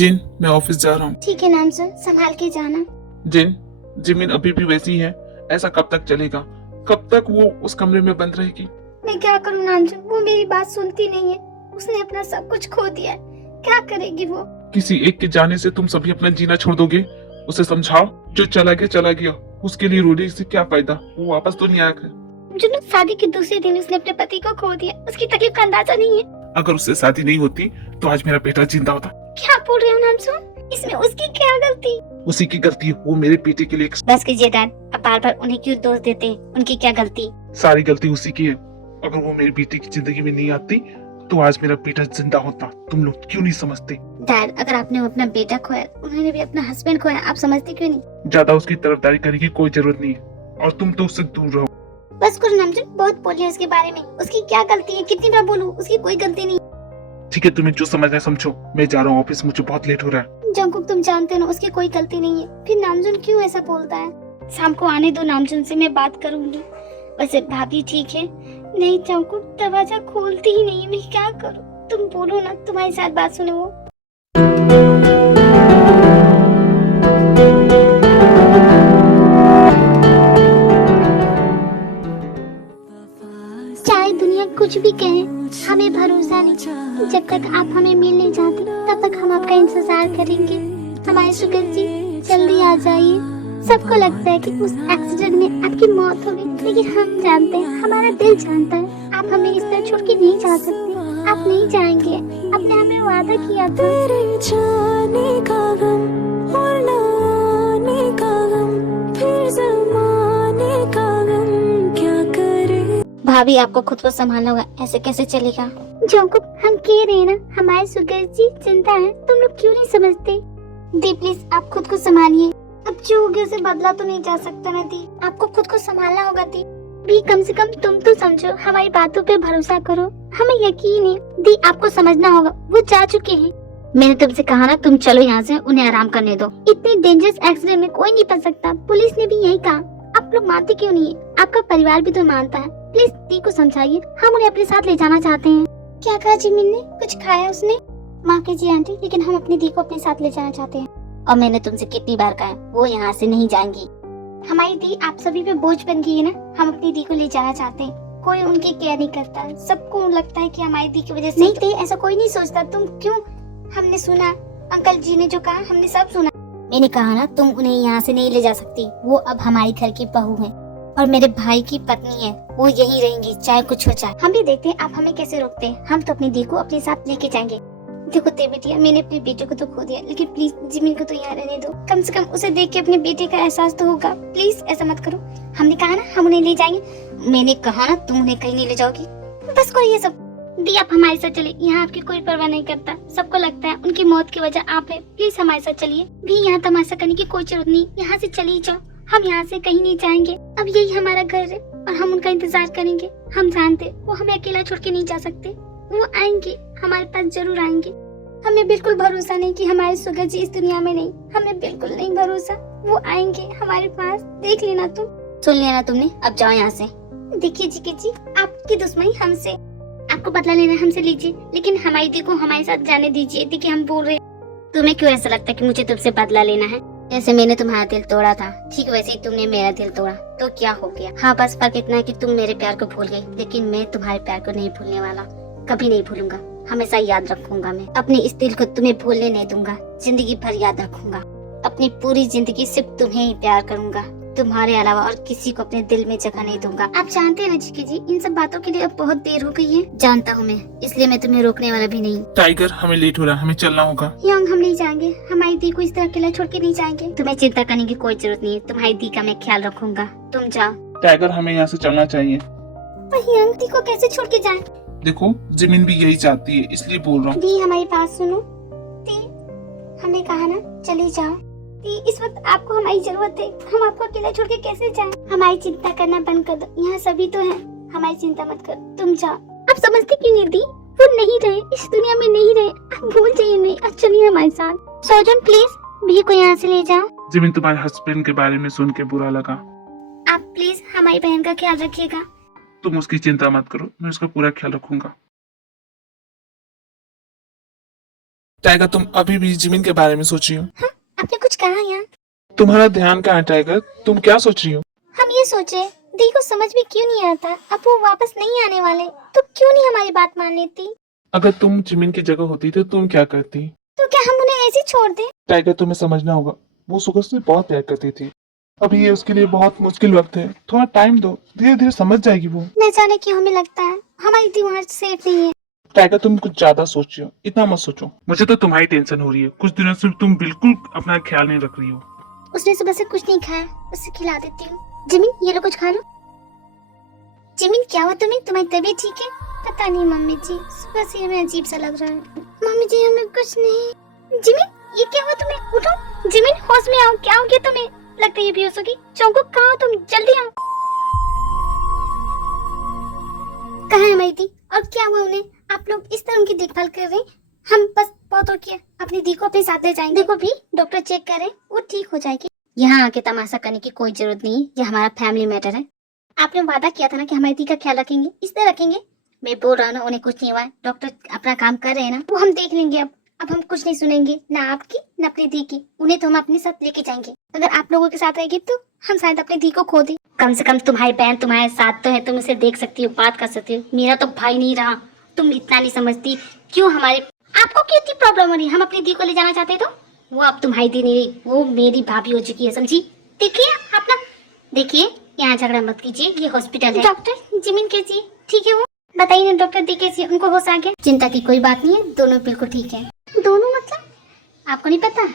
जिन, मैं ऑफिस जा रहा हूँ। ठीक है नामजुन, संभाल के जाना। जिन, जिमिन अभी भी वैसी है। ऐसा कब तक चलेगा? कब तक वो उस कमरे में बंद रहेगी? मैं क्या करूँ नामजुन, वो मेरी बात सुनती नहीं है। उसने अपना सब कुछ खो दिया है, क्या करेगी वो? किसी एक के जाने से तुम सभी अपना जीना छोड़ दोगे? उसे समझाओ, जो चला गया, उसके लिए रोने से क्या फायदा? वो वापस तो नहीं आएगा। जुनू, शादी के दूसरे दिन उसने अपने पति को खो दिया। उसकी तकलीफ का अंदाजा नहीं है। अगर उससे शादी नहीं होती तो आज मेरा बेटा जिंदा होता। क्या बोल रहे हो नामजुन? इसमें उसकी क्या गलती? उसी की गलती है। वो मेरे बेटे के लिए बस कीजिए डैड, अब बार बार उन्हें क्यों दोष देते हैं? उनकी क्या गलती? सारी गलती उसी की है। अगर वो मेरी बेटी की जिंदगी में नहीं आती तो आज मेरा बेटा जिंदा होता। तुम लोग क्यों नहीं समझते? डैड, अगर आपने अपना बेटा खोया, उन्होंने भी अपना हस्बैंड खोया, आप समझते क्यों नहीं? ज्यादा उसकी तरफदारी करने की कोई जरूरत नहीं है, और तुम तो उससे दूर रहो। बस करो नामजुन, बहुत बोलिए उसके बारे में। उसकी क्या गलती है? कितनी बार बोलूं, उसकी कोई गलती नहीं। ठीक है, तुम्हें जो समझना है समझो। मैं जा रहा हूँ ऑफिस, मुझे बहुत लेट हो रहा है। जंकुक, तुम जानते हो ना उसकी कोई गलती नहीं है, फिर नामजुन क्यों ऐसा बोलता है? शाम को आने दो, नामजुन से मैं बात करूंगी। वैसे भाभी ठीक है? नहीं जंकुक, दरवाजा खोलती ही नहीं है, मैं क्या करूं? तुम बोलो ना, तुम्हारी साथ बात सुने वो। चाहे दुनिया कुछ भी कहे, हमें भरोसा नहीं। जब तक आप हमें मिल नहीं जाते तब तक हम आपका इंतजार करेंगे। हमारे शुगर जी, जल्दी आ जाइए। सबको लगता है कि उस एक्सीडेंट में आपकी मौत हो गई, लेकिन हम जानते हैं, हमारा दिल जानता है, आप हमें इस तरह छोड़ के नहीं जा सकते। आप नहीं जाएंगे, अपने हमें वादा किया था। जाने का गम और ना आने का गम, फिर ज़माने का गम क्या करे। भाभी, आपको खुद को संभालना होगा, ऐसे कैसे चलेगा? जोंकुक, हम कह रहे हैं ना, हमारे सुगर जी चिंता है, तुम लोग क्यों नहीं समझते? दी प्लीज, आप खुद को संभालिए। अब जो हो गया उसे बदला तो नहीं जा सकता ना दी, आपको खुद को संभालना होगा दी। भी कम से कम तुम तो समझो, हमारी बातों पे भरोसा करो, हमें यकीन है। दी, आपको समझना होगा, वो जा चुके हैं। मैंने तुमसे कहा ना, तुम चलो यहाँ से, उन्हें आराम करने दो। इतने डेंजरस एक्सीडेंट में कोई नहीं फंस सकता, पुलिस ने भी यही कहा। आप लोग मानते क्यों नहीं है? आपका परिवार भी तो मानता है। प्लीज दी को समझाइए, हम उन्हें अपने साथ ले जाना चाहते हैं। क्या कहा जिमिन ने? कुछ खाया उसने? माफ कीजिए आंटी, लेकिन हम अपनी दी को अपने साथ ले जाना चाहते हैं। और मैंने तुमसे कितनी बार कहा है, वो यहाँ से नहीं जाएंगी। हमारी दी आप सभी पे बोझ बन गई है ना, हम अपनी दी को ले जाना चाहते हैं। कोई उनकी केयर नहीं करता, सबको लगता है कि हमारी दी की वजह से। नहीं दी, ऐसा कोई नहीं सोचता। तुम क्यों? हमने सुना, अंकल जी ने जो कहा हमने सब सुना। मैंने कहा ना, तुम उन्हें यहाँ से नहीं ले जा सकती। वो अब हमारी घर की बहू है और मेरे भाई की पत्नी है, वो यहीं रहेंगी चाहे कुछ हो जाए। हम भी देखते हैं आप हमें कैसे रोकते हैं। हम तो अपनी दी को अपने साथ लेके जाएंगे। देखो ते बेटिया, मैंने अपने बेटे को तो खो दिया, लेकिन प्लीज जिमिन को तो यहाँ रहने दो। कम से कम उसे देख के अपने बेटे का एहसास तो होगा। प्लीज ऐसा मत करो। हमने कहा ना, हम उन्हें ले जाएंगे। मैंने कहा ना, तुम उन्हें कहीं नहीं ले जाओगी। बस करो ये सब। दी, आप हमारे साथ चलिए, यहाँ आपकी कोई परवाह नहीं करता। सबको लगता है उनकी मौत की वजह आप है। प्लीज हमारे साथ चलिए। भी यहाँ तमाशा करने की कोई जरूरत नहीं, यहाँ से चली जाओ। हम यहाँ से कहीं नहीं जाएंगे। अब यही हमारा घर है और हम उनका इंतजार करेंगे। हम जानते वो हमें अकेला छोड़ के नहीं जा सकते। वो आएंगे, हमारे पास जरूर आएंगे। हमें बिल्कुल भरोसा नहीं कि हमारे सुगर जी इस दुनिया में नहीं। हमें बिल्कुल नहीं भरोसा, वो आएंगे हमारे पास। देख लेना तुम। सुन लिया ना तुमने, अब जाओ यहाँ से। देखिए जिके जी, आपकी दुश्मनी हमसे, आपको बदला लेना हमसे लीजिए, लेकिन हमारी दी को हमारे साथ जाने दीजिए। देखिए हम बोल रहे हैं। तुम्हें क्यों ऐसा लगता है कि मुझे तुमसे बदला लेना है? जैसे मैंने तुम्हारा दिल तोड़ा था, ठीक वैसे ही तुमने मेरा दिल तोड़ा, तो क्या हो गया? हाँ, बस फर्क इतना है कि तुम मेरे प्यार को भूल गई, लेकिन मैं तुम्हारे प्यार को नहीं भूलने वाला। कभी नहीं भूलूंगा, हमेशा याद रखूंगा। मैं अपने इस दिल को तुम्हें भूलने नहीं दूंगा, जिंदगी भर याद रखूंगा। अपनी पूरी जिंदगी सिर्फ तुम्हें ही प्यार करूंगा, तुम्हारे अलावा और किसी को अपने दिल में जगह नहीं दूंगा। आप जानते हैं ना जिके जी, इन सब बातों के लिए अब बहुत देर हो गई है। जानता हूँ मैं, इसलिए मैं तुम्हें रोकने वाला भी नहीं। टाइगर, हमें लेट हो रहा है, हमें चलना होगा। यंग, हम नहीं जाएंगे। हमारी दी को इस तरह अकेला छोड़ के नहीं जाएंगे। तुम्हें चिंता करने की कोई जरूरत नहीं है, तुम्हारी दी का मैं ख्याल रखूंगा। तुम जाओ। टाइगर, हमें यहाँ से चलना चाहिए। पर यंग दी को कैसे छोड़ के जाए? देखो, जिमिन भी यही चाहती है, इसलिए बोल रहा हूँ। दी, हमारी बात सुनो। दी, हमने कहा ना, चले जाओ। दी, इस वक्त आपको हमारी जरूरत है। हम आपको अकेला छोड़ के कैसे जाएं? हमारी चिंता करना बंद कर दो, यहाँ सभी तो हैं। हमारी चिंता मत करो, तुम जाओ। आप समझते क्यों नहीं दी? वो नहीं रहे, इस दुनिया में नहीं रहे। आप भूल जाइए नहीं, अब चलिए हमारे साथ। सोजन प्लीज भी को यहाँ से ले जाओ। जिमिन, तुम्हारे हस्बैंड के बारे में सुन के बुरा लगा। आप प्लीज हमारी बहन का ख्याल रखिएगा। तुम उसकी चिंता मत करो, मैं उसका पूरा ख्याल रखूंगा। टाइगर, तुम अभी भी जिमिन के बारे में सोच रही हो? हाँ, आपने कुछ कहा यहाँ? तुम्हारा ध्यान कहाँ है टाइगर? तुम क्या सोच रही हो? हम ये सोचे दी को समझ में क्यों नहीं आता, अब वो वापस नहीं आने वाले तो क्यों नहीं हमारी बात मान लेती? अगर तुम जिमिन की जगह होती तो तुम क्या करती? तो क्या हम उन्हें ऐसे ही छोड़ दें? टाइगर, तुम्हें समझना होगा, वो सुगर से बहुत प्यार करती थी। अभी ये उसके लिए बहुत मुश्किल वक्त है, थोड़ा टाइम दो, धीरे धीरे समझ जाएगी वो। न जाने क्यों हमें लगता है हमारी दी वहाँ सेफ नहीं है। टाइगर, तुम कुछ ज्यादा सोच रही हो, इतना मत सोचो। मुझे तो तुम्हारी टेंशन हो रही है, कुछ दिनों से तुम बिल्कुल अपना ख्याल नहीं रख रही हो। उसने सुबह से कुछ नहीं खाया, उसे खिला देती हूँ। जिमिन ये लो कुछ खा लो। जिमिन क्या हुआ तुम्हें? तुम्हारी तबीयत ठीक है? पता नहीं मम्मी जी, सुबह से हमें अजीब सा लग रहा है। मम्मी जी हमें कुछ नहीं। जिमिन ये क्या हुआ तुम्हें? उठो जिमिन, होश में आओ, क्या हो गया तुम्हें? लगता है ये बेहोश होगी। चौंको कहाँ हो तुम? जल्दी आओ। कहाँ है हमारी दी और क्या हुआ उन्हें? आप लोग इस तरह उनकी देखभाल कर रहे हैं, हम बस बहुत हो किया, अपनी दी को अपने साथ ले जाएंगे। देखो भी डॉक्टर चेक करे, वो ठीक हो जाएगी। यहाँ आके तमाशा करने की कोई जरूरत नहीं है, ये हमारा फैमिली मैटर है। आपने वादा किया था ना कि हमारी दी का ख्याल रखेंगे, इस तरह रखेंगे। मैं बोल रहा हूँ ना, उन्हें कुछ नहीं हुआ है, डॉक्टर अपना काम कर रहे हैं ना, वो हम देख लेंगे। अब हम कुछ नहीं सुनेंगे, ना आपकी ना अपनी दी की। उन्हें तो हम अपने साथ लेके जाएंगे। अगर आप लोगों के साथ रहेगी तो हम शायद अपनी दी को खो दे। कम से कम तुम्हारी बहन तुम्हारे साथ तो है, तुम उसे देख सकती हो, बात कर सकती हो। मेरा तो भाई नहीं रहा, तुम इतना नहीं समझती। क्यों हमारे आपको क्यों इतनी प्रॉब्लम हो रही है? हम अपनी दी को ले जाना चाहते तो वो अब तुम्हारी दी नहीं रही, वो मेरी भाभी हो चुकी है, समझी? देखिए अपना, देखिए यहाँ झगड़ा मत कीजिए, ये हॉस्पिटल है। डॉक्टर जिमिन कैसी है? ठीक है वो? बताइए ना डॉक्टर दी कैसी है? उनको होश आ गया? चिंता की कोई बात नहीं है, दोनों बिल्कुल ठीक है। दोनों मतलब? आपको नहीं पता?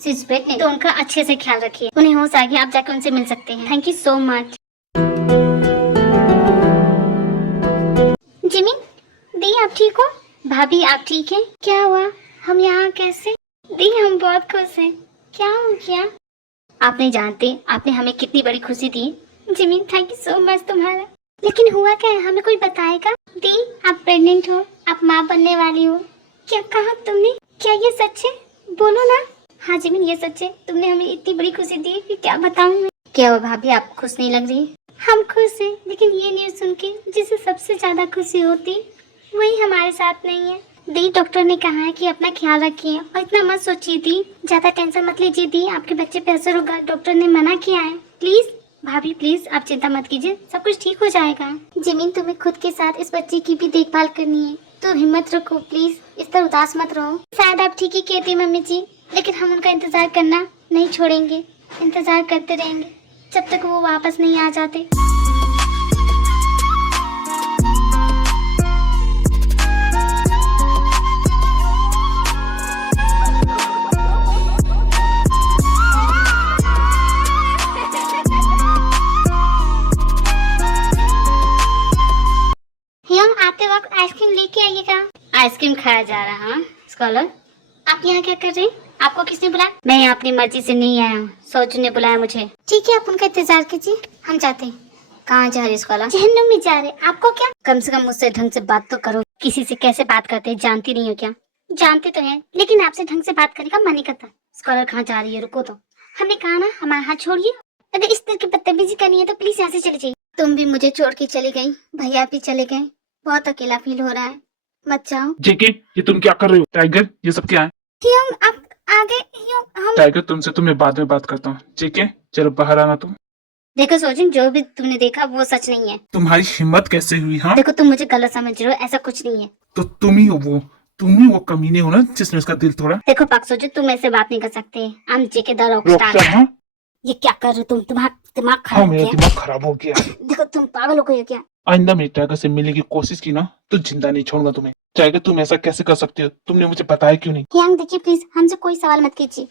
सिर्फ प्रेग्नेंट तो उनका अच्छे से ख्याल रखिए, उन्हें होश आ गया, आप जाकर उनसे मिल सकते हैं। Thank you so much. Jimin दी आप ठीक हो? भाभी आप ठीक हैं? क्या हुआ? हम यहाँ कैसे? दी हम बहुत खुश हैं। क्या हो गया? आप नहीं जानते आपने हमें कितनी बड़ी खुशी दी। Jimin thank you so much तुम्हारा। लेकिन हुआ क्या है, हमें कोई बताएगा? दी आप प्रेग्नेंट हो, आप माँ बनने वाली हो। क्या कहा तुमने? क्या ये सच है? बोलो ना। हाँ जिमिन ये सच है, तुमने हमें इतनी बड़ी खुशी दी कि क्या बताऊँ मैं। क्या हुआ भाभी, आप खुश नहीं लग रही? हम खुश हैं, लेकिन ये न्यूज़ सुन के जिसे सबसे ज्यादा खुशी होती वही हमारे साथ नहीं है। दी डॉक्टर ने कहा है कि अपना ख्याल रखिए और इतना मत सोचिए दी, ज्यादा टेंशन मत लीजिए दी, आपके बच्चे पे असर होगा, डॉक्टर ने मना किया है। प्लीज भाभी प्लीज आप चिंता मत कीजिए, सब कुछ ठीक हो जाएगा। जिमिन तुम्हें खुद के साथ इस बच्चे की भी देखभाल करनी है, तो हिम्मत रखो प्लीज, इस तरह उदास मत रहो। शायद आप ठीक ही कहती मम्मी जी, लेकिन हम उनका इंतजार करना नहीं छोड़ेंगे, इंतजार करते रहेंगे जब तक वो वापस नहीं आ जाते। आते वक्त आइसक्रीम लेके आइएगा। आइसक्रीम खाया जा रहा है स्कॉलर। आप यहाँ क्या कर रहे हैं? आपको किसने बुलाया? मैं यहाँ अपनी मर्जी से नहीं आया हूँ, सोचू ने बुलाया मुझे। ठीक है आप उनका इंतजार कीजिए, हम जाते हैं। कहाँ जा रहे स्कॉलर? जहन्नुम में जा रहे। आपको क्या? कम से कम मुझसे ढंग से बात तो करो, किसी से कैसे बात करते हैं जानती नहीं हो क्या? जानते तो है, लेकिन आपसे ढंग से बात करने का मन नहीं करता। स्कॉलर कहाँ जा रही है? रुको तो, हमने कहा ना हमारा हाथ छोड़िए। अगर इस तरह की बदतमीजी करनी है तो प्लीज यहाँ से चली जाइए। तुम भी मुझे छोड़ के चले गई, भैया भी चले गए, बहुत अकेला फील हो रहा है, मत जाओ। जेके, ये तुम क्या कर रहे हो? टाइगर, ये सब क्या है? आप आगे हम टाइगर, तुमसे तो मैं बाद में बात करता हूँ। जेके, चलो बाहर आना तुम। देखो सोजिन, जो भी तुमने देखा वो सच नहीं है। तुम्हारी हिम्मत कैसे हुई? हाँ देखो तुम मुझे गलत समझ रहे हो, ऐसा कुछ नहीं है। तो तुम ही वो कमीने हो ना जिसने उसका दिल तोड़ा। देखो पाक सोजिन, तुम ऐसे बात नहीं कर सकते। हम जेके द रॉकस्टार। हाँ? ये क्या कर रहे हो तुम? तुम्हारा दिमाग हाँ, खराब हो मेरा गया? दिमाग खराब हो गया। देखो तुम पागल हो गए क्या? आइंदा मेरी टाइगर से मिलने की कोशिश की ना तो जिंदा नहीं छोड़ूंगा तुम्हें। टाइगर, तुम ऐसा कैसे कर सकते हो? तुमने मुझे बताया क्यों नहीं? यांग देखिए प्लीज, हमसे कोई सवाल मत कीजिए।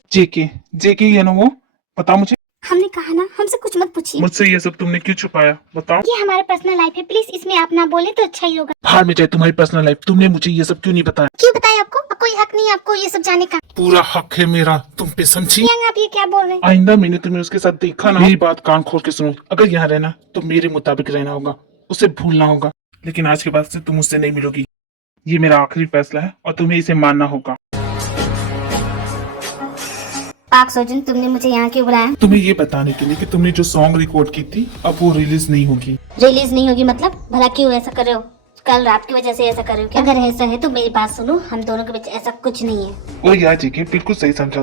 जेके ये ना वो, बता मुझे। हमने कहा ना हमसे कुछ मत पूछिए। मुझसे ये सब तुमने क्यों छुपाया? बताओ। ये हमारा पर्सनल लाइफ है, प्लीज इसमें आप ना बोले तो अच्छा ही होगा। बाहर में जाए तुम्हारी पर्सनल लाइफ, तुमने मुझे ये सब क्यों नहीं बताया? क्यों बताया आपको? कोई हक नहीं है आपको ये सब जानने का। पूरा हक है मेरा तुम पे, समझी? यांग आप ये क्या बोल रहे हैं? आइंदा मैंने तुम्हें उसके साथ देखा ना, मेरी बात कान खोल के सुनो। अगर यहाँ रहना तो मेरे मुताबिक रहना होगा, उसे भूलना होगा। लेकिन आज के बाद से तुम उससे नहीं मिलोगी, ये मेरा आखिरी फैसला है और तुम्हें इसे मानना होगा। पाक सोजिन, तुमने मुझे यहाँ क्यों बुलाया? तुम्हें ये बताने के लिए कि तुमने जो सॉन्ग रिकॉर्ड की थी अब वो रिलीज नहीं होगी। रिलीज नहीं होगी मतलब? भला क्यों ऐसा कर रहे हो? कल रात की वजह से ऐसा कर रहे हो क्या? अगर ऐसा है तो मेरी बात सुनो, हम दोनों के बीच ऐसा कुछ नहीं है। ओ यार जेके, बिल्कुल सही समझा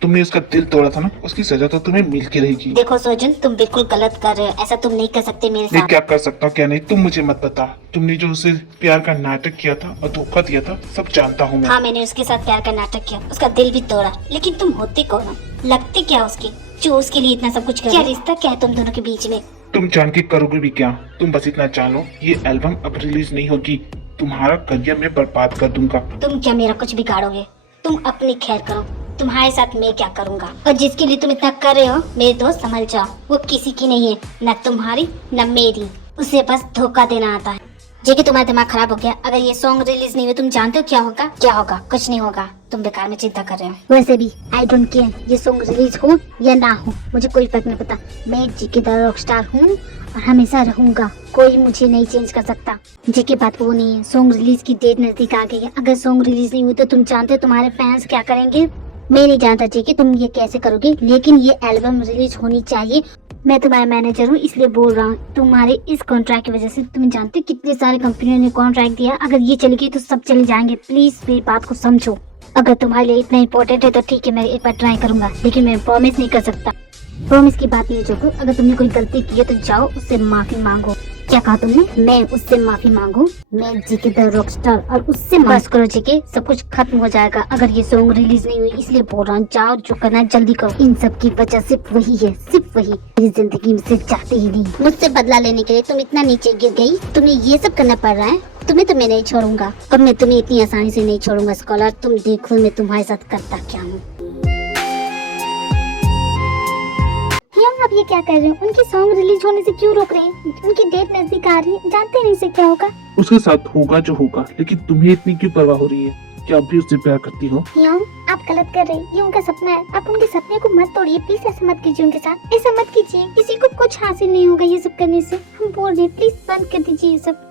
तुमने उसका दिल तोड़ा था ना, उसकी सजा तो तुम्हें मिल के रहेगी। देखो सोजन, तुम बिल्कुल गलत कर रहे हो, ऐसा तुम नहीं कर सकते मेरे मैं साथ। क्या कर सकता हूँ क्या नहीं, तुम मुझे मत बता। तुमने जो उसे प्यार का नाटक किया था और धोखा दिया था, सब जानता हूँ मैं। हाँ, मैंने उसके साथ प्यार का नाटक किया, उसका दिल भी तोड़ा, लेकिन तुम होते कौन हो, लगते क्या उसके, जो उसके लिए इतना सब कुछ कर? क्या रिश्ता क्या है तुम दोनों के बीच में? तुम जान के करोगे भी क्या? तुम बस इतना जान लो, ये एल्बम अब रिलीज नहीं होगी, तुम्हारा करियर मैं बर्बाद कर दूंगा। तुम क्या मेरा कुछ बिगाड़ोगे? तुम अपनी खैर करो, तुम्हारे साथ मैं क्या करूंगा? और जिसके लिए तुम इतना कर रहे हो, मेरे दोस्त समझ जाओ, वो किसी की नहीं है, न तुम्हारी न मेरी, उसे बस धोखा देना आता है। जेके, तुम्हारा दिमाग खराब हो गया। अगर ये सॉन्ग रिलीज नहीं हुई, तुम जानते हो क्या होगा? क्या होगा? कुछ नहीं होगा, तुम बेकार में चिंता कर रहे हो। वैसे भी आई डोंट केयर, ये सॉन्ग रिलीज हो या ना हो, मुझे कोई फर्क नहीं पड़ता। मैं जेके द रॉकस्टार हूँ और हमेशा रहूंगा, कोई मुझे नहीं चेंज कर सकता। जेके, बात वो नहीं है, सॉन्ग रिलीज की डेट नजदीक आ गई है। अगर सॉन्ग रिलीज नहीं हुई तो तुम जानते हो तुम्हारे फैंस क्या करेंगे? मैं नहीं जानता जेके तुम ये कैसे करोगे, लेकिन ये एल्बम रिलीज होनी चाहिए। मैं तुम्हारा मैनेजर हूँ, इसलिए बोल रहा हूँ। तुम्हारे इस कॉन्ट्रैक्ट की वजह से तुम जानते हो कितने सारे कंपनियों ने कॉन्ट्रैक्ट दिया, अगर ये चली गई तो सब चले जाएंगे। प्लीज मेरी बात को समझो। अगर तुम्हारे लिए इतना इम्पोर्टेंट है तो ठीक है, मैं एक बार ट्राई करूंगा, लेकिन मैं प्रॉमिस नहीं कर सकता। प्रॉमिस की बात नहीं जोको, अगर तुमने कोई गलती की है तो जाओ उससे माफी मांगो। क्या कहा तुमने? मैं उससे माफी मांगू? मैं जेके द रॉकस्टार और उससे बस करो जेके, सब कुछ खत्म हो जाएगा अगर ये सॉन्ग रिलीज नहीं हुई, इसलिए बोल रहा हूँ, जाओ जो करना है जल्दी करो। इन सब की वजह सिर्फ वही है, सिर्फ वही मेरी जिंदगी में से चाहते ही नहीं। मुझसे बदला लेने के लिए तुम इतना नीचे गिर गई, तुम्हें ये सब करना पड़ रहा है। तुम्हें तो मैं नहीं छोड़ूंगा, और मैं तुम्हें इतनी आसानी से नहीं छोड़ूंगा स्कॉलर। तुम देखो मैं तुम्हारे साथ करता क्या हूँ। आप ये क्या कर रहे हो? उनकी सॉन्ग रिलीज होने से क्यों रोक रहे हैं? उनकी डेट नजदीक आ रही है, जानते नहीं से क्या होगा? उसके साथ होगा जो होगा, लेकिन तुम्हें इतनी क्यों परवाह हो रही है? क्या अब भी उससे प्यार करती हो? आप गलत कर रहे हैं, ये उनका सपना है, आप उनके सपने को मत तोड़िए। प्लीज ऐसा मत कीजिए उनके साथ, ऐसा मत कीजिए। किसी को कुछ हासिल नहीं होगा ये सब करने से, हम बोल रहे हैं, प्लीज बंद कर दीजिए ये सब।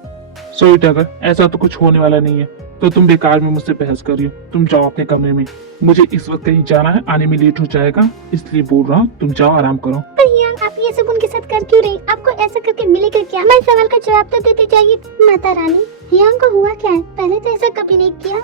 सॉरी टाइगर, ऐसा तो कुछ होने वाला नहीं है, तो तुम बेकार में मुझसे बहस कर रही हो। तुम जाओ अपने कमरे में, मुझे इस वक्त कहीं जाना है, आने में लेट हो जाएगा, इसलिए बोल रहा हूँ तुम जाओ आराम करो। पर यांग, आप ये सब उनके साथ कर क्यों रही? आपको ऐसा करके मिलेगा क्या? मैं सवाल का जवाब तो देते जाइए। माता रानी, यांग को हुआ क्या है? पहले तो ऐसा कभी नहीं किया।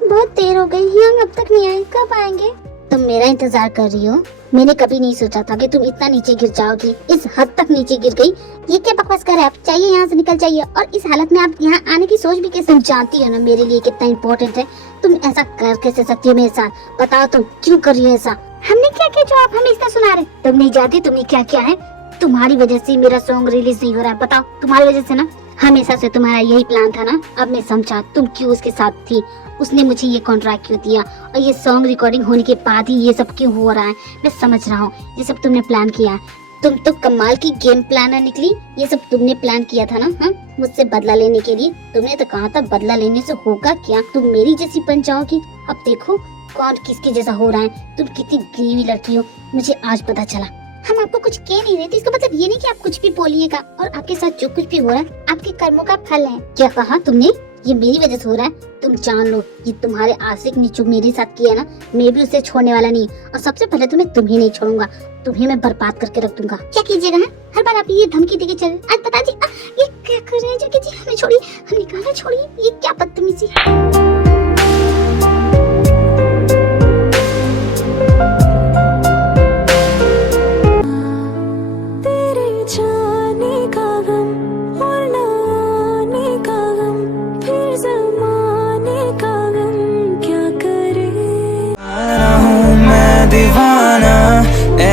बहुत देर हो गई, यांग अब तक नहीं आए, कब आएंगे? तुम मेरा इंतजार कर रही हो? मैंने कभी नहीं सोचा था कि तुम इतना नीचे गिर जाओगी, इस हद तक नीचे गिर गई। ये क्या बकवास कर रहे हैं आप? चाहिए यहाँ से निकल जाइए। और इस हालत में आप यहाँ आने की सोच भी कैसे? तुम जानती हो ना मेरे लिए कितना इम्पोर्टेंट है, तुम ऐसा कर कैसे सकती हो मेरे साथ? बताओ तुम क्यों कर रही हो ऐसा? हमने क्या किया जो आप हमें इतना सुना रहे? तुम नहीं जानती तुमने क्या किया है। तुम्हारी वजह से मेरा सॉन्ग रिलीज नहीं हो रहा है। बताओ, तुम्हारी वजह से ना, हमेशा से तुम्हारा यही प्लान था ना। अब मैं समझा तुम क्यों उसके साथ थी, उसने मुझे ये कॉन्ट्रैक्ट क्यों दिया, और ये सॉन्ग रिकॉर्डिंग होने के बाद ही ये सब क्यों हो रहा है। मैं समझ रहा हूँ, ये सब तुमने प्लान किया। तुम तो कमाल की गेम प्लानर निकली। ये सब तुमने प्लान किया था ना, हाँ, मुझसे बदला लेने के लिए। तुमने तो कहा था बदला लेने से होगा क्या, तुम मेरी जैसी बन जाओगी। अब देखो कौन किसके जैसा हो रहा है। तुम कितनी गरीबी लड़की हो, मुझे आज पता चला। हम आपको कुछ कह नहीं रहे थे, इसका मतलब ये नहीं कि आप कुछ भी बोलिएगा। और आपके साथ जो कुछ भी हो रहा है आपके कर्मों का फल है। क्या कहा तुमने? ये मेरी वजह से हो रहा है। तुम जान लो, ये तुम्हारे आशिक ने जो मेरे साथ किया ना, मैं भी उसे छोड़ने वाला नहीं। और सबसे पहले तो मैं तुम्हें नहीं छोड़ूंगा, तुम्हें मैं बर्बाद करके रख दूंगा। क्या कीजिएगा? हर बार आप ये धमकी देके चल। आज बता जी, ये क्या कर रहे हैं जेके जी? हमें छोड़िए, हमें कहा छोड़िए, ये क्या बदतमीजी।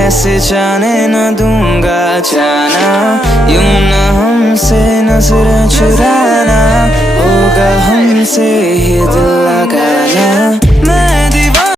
ऐसे जाने न दूंगा जाना, यूं न हमसे नजर चुराना, होगा हमसे ही दिल लगाना।